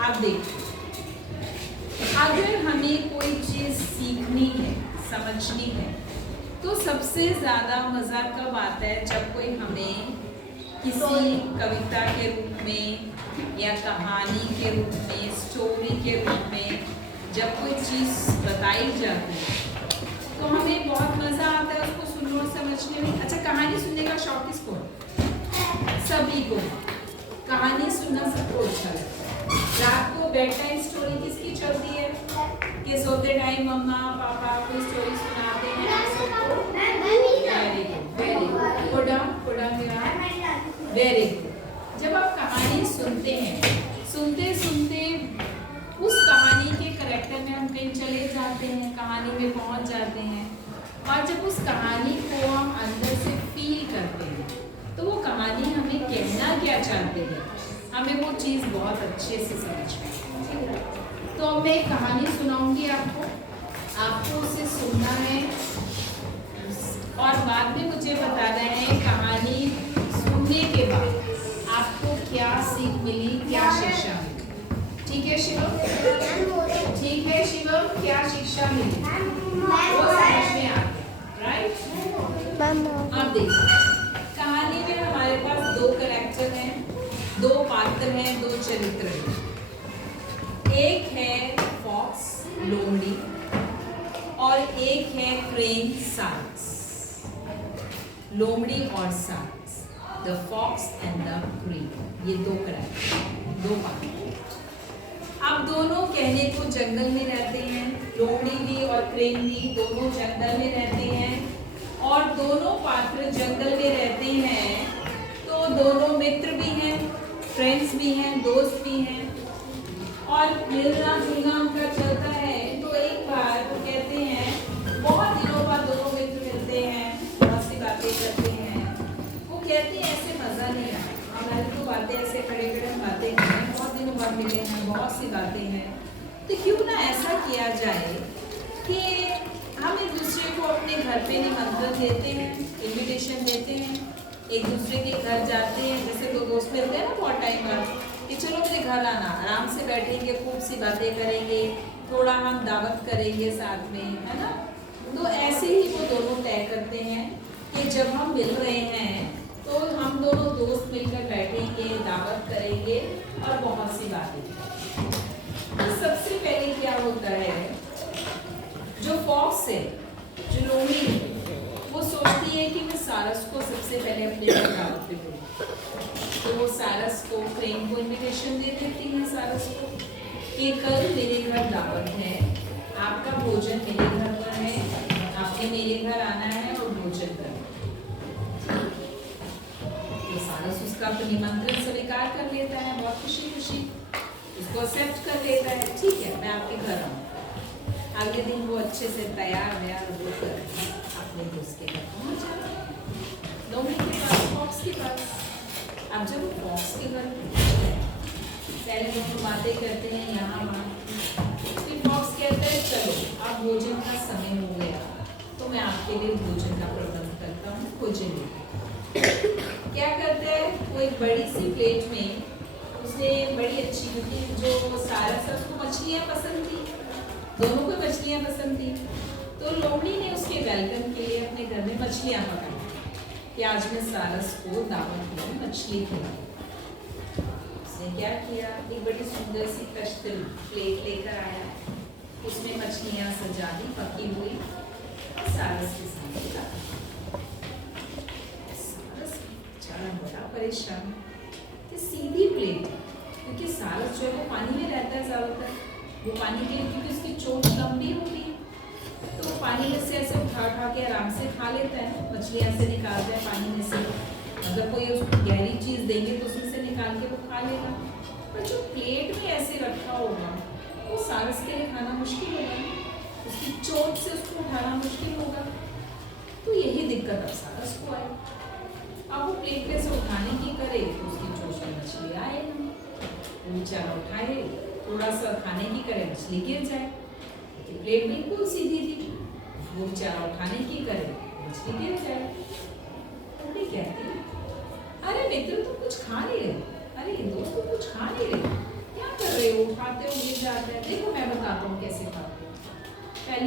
आप देखिए, अगर हमें कोई चीज़ सीखनी है, समझनी है, तो सबसे ज़्यादा मज़ा कब आता है? जब कोई हमें किसी कविता के रूप में या कहानी के रूप में, स्टोरी के रूप में जब कोई चीज़ बताई जाती है तो हमें बहुत मज़ा आता है उसको सुनने और समझने में। अच्छा, कहानी सुनने का शौक किसको है? सभी को। कहानी सुनना सबको अच्छा लगता है। रात को बेड टाइम स्टोरी किसकी चलती है कि सोते टाइम मम्मा पापा कोई स्टोरी सुनाते हैं सबको? Very good, very good. कोड़ा मेरा वेरी गुड। जब आप कहानी सुनते हैं, सुनते सुनते उस कहानी के करैक्टर में हम कहीं चले जाते हैं, कहानी में पहुंच जाते हैं, और जब उस कहानी को हम अंदर से फील करते हैं तो वो कहानी हमें कहना क्या चाहते हैं, हमें वो चीज़ बहुत अच्छे से समझ में। तो अब मैं एक कहानी सुनाऊंगी आपको उसे सुनना है और बाद में मुझे बताना है कहानी सुनने के बाद आपको क्या सीख मिली, क्या शिक्षा मिली। ठीक है शिवम? ठीक है शिवम, क्या शिक्षा मिली वो समझ में आ गया, राइट? अब देखिए, कहानी में हमारे पास दो कैरेक्टर हैं, दो पात्र हैं, दो चरित्र हैं। एक है फॉक्स लोमड़ी और एक है क्रेन सारस। लोमड़ी और सारस, the fox and the crane, ये दो कैरेक्टर, दो पात्र। अब दोनों कहने को जंगल में रहते हैं, लोमड़ी भी और क्रेन भी दोनों जंगल में रहते हैं, और दोनों पात्र जंगल में रहते हैं तो दोनों मित्र भी हैं, फ्रेंड्स भी हैं, दोस्त भी हैं, और मिलना जुलना उनका चलता है। तो एक बार वो कहते हैं, बहुत दिनों बाद दोनों मित्र मिलते हैं, बहुत सी बातें करते हैं। वो कहते हैं ऐसे मज़ा नहीं आया, हमारी तो बातें ऐसे खड़े खड़े बातें हैं, बहुत दिनों बाद मिले हैं, बहुत सी बातें हैं, तो क्यों ना ऐसा किया जाए कि हम एक दूसरे को अपने घर पे निमंत्रण देते हैं, इनविटेशन देते हैं, एक दूसरे के घर जाते हैं। जैसे दो दोस्त मिलते हैं ना बहुत टाइम बाद कि चलो मेरे घर आना, आराम से बैठेंगे, खूब सी बातें करेंगे, थोड़ा हम दावत करेंगे साथ में, है ना? तो ऐसे ही वो दोनों तय करते हैं कि जब हम मिल रहे हैं तो हम दोनों दोस्त मिलकर बैठेंगे, दावत करेंगे और बहुत सी बातें करेंगे। तो सबसे पहले क्या होता है, जो फॉक्स है, जो लोमड़ी है, वो सोचती है कि मैं सारस को सबसे पहले अपने घर दावत पे बुलाऊं। तो वो सारस को, क्रेन को इनविटेशन दे देती है सारस को कि कल मेरे घर दावत है, आपका भोजन मेरे घर पर है, आपने मेरे घर आना है और भोजन करना। सारस उसका निमंत्रण स्वीकार कर लेता है, बहुत खुशी खुशी उसको एक्सेप्ट कर लेता है। ठीक है, मैं आपके घर आऊँ। अगले दिन वो अच्छे से तैयार होकर अपने दोस्त के घर पहुँच जाता है, लोमड़ी के पास, फॉक्स के पास। अब जब वो फॉक्स के घर पहले दोनों बातें करते हैं यहाँ वहाँ, फिर फॉक्स कहता है चलो अब भोजन का समय हो गया तो मैं आपके लिए भोजन का प्रबंध करता हूँ, भोजन लेकर। क्या करते हैं, वो एक बड़ी सी प्लेट में उसने बड़ी अच्छी, क्योंकि जो सारस है उसको मछलियाँ पसंद थी, दोनों को मछलियाँ पसंद थी, तो लोमड़ी ने उसके वेलकम के लिए अपने घर में मछलियाँ पकाई कि आज मैं सारस को दावत में मछली खिलाई। उसने क्या किया, एक बड़ी सुंदर सी कश्ती प्लेट लेकर आया, उसमें मछलियाँ सजा दी पकी हुई और सारस के सामने रखा। बड़ा परेशान कि सीधी प्लेट, क्योंकि सारस जो है वो पानी में रहता है ज़्यादातर, वो पानी के लिए, क्योंकि उसकी चोट लंबी होती है तो वो पानी में से ऐसे उठा के आराम से खा लेता है, मछलियाँ से निकालता है पानी में से। अगर कोई उसको गहरी चीज़ देंगे तो उसमें से निकाल के वो खा लेगा, पर जो प्लेट में ऐसे रखा होगा वो सारस के लिए खाना मुश्किल होगा, उसकी चोट से उसको उठाना मुश्किल होगा। तो यही दिक्कत अब सारस को आई। अब वो प्लेट पे से उठाने की करे तो उसकी चोट में मछली आए ना, बेचारा उठाए, थोड़ा सा खाने की करे मछली गिर जाए, प्लेट बिल्कुल सीधी थी, वो बेचारा उठाने की करे मछली गिर जाए। लोमड़ी कहती अरे मित्र तुम कुछ खा नहीं रहे, अरे दोस्त तुम कुछ खा नहीं रहे, क्या कर रहे गए हो, उठाते हो गिर जाते हैं। देखो मैं बताता हूँ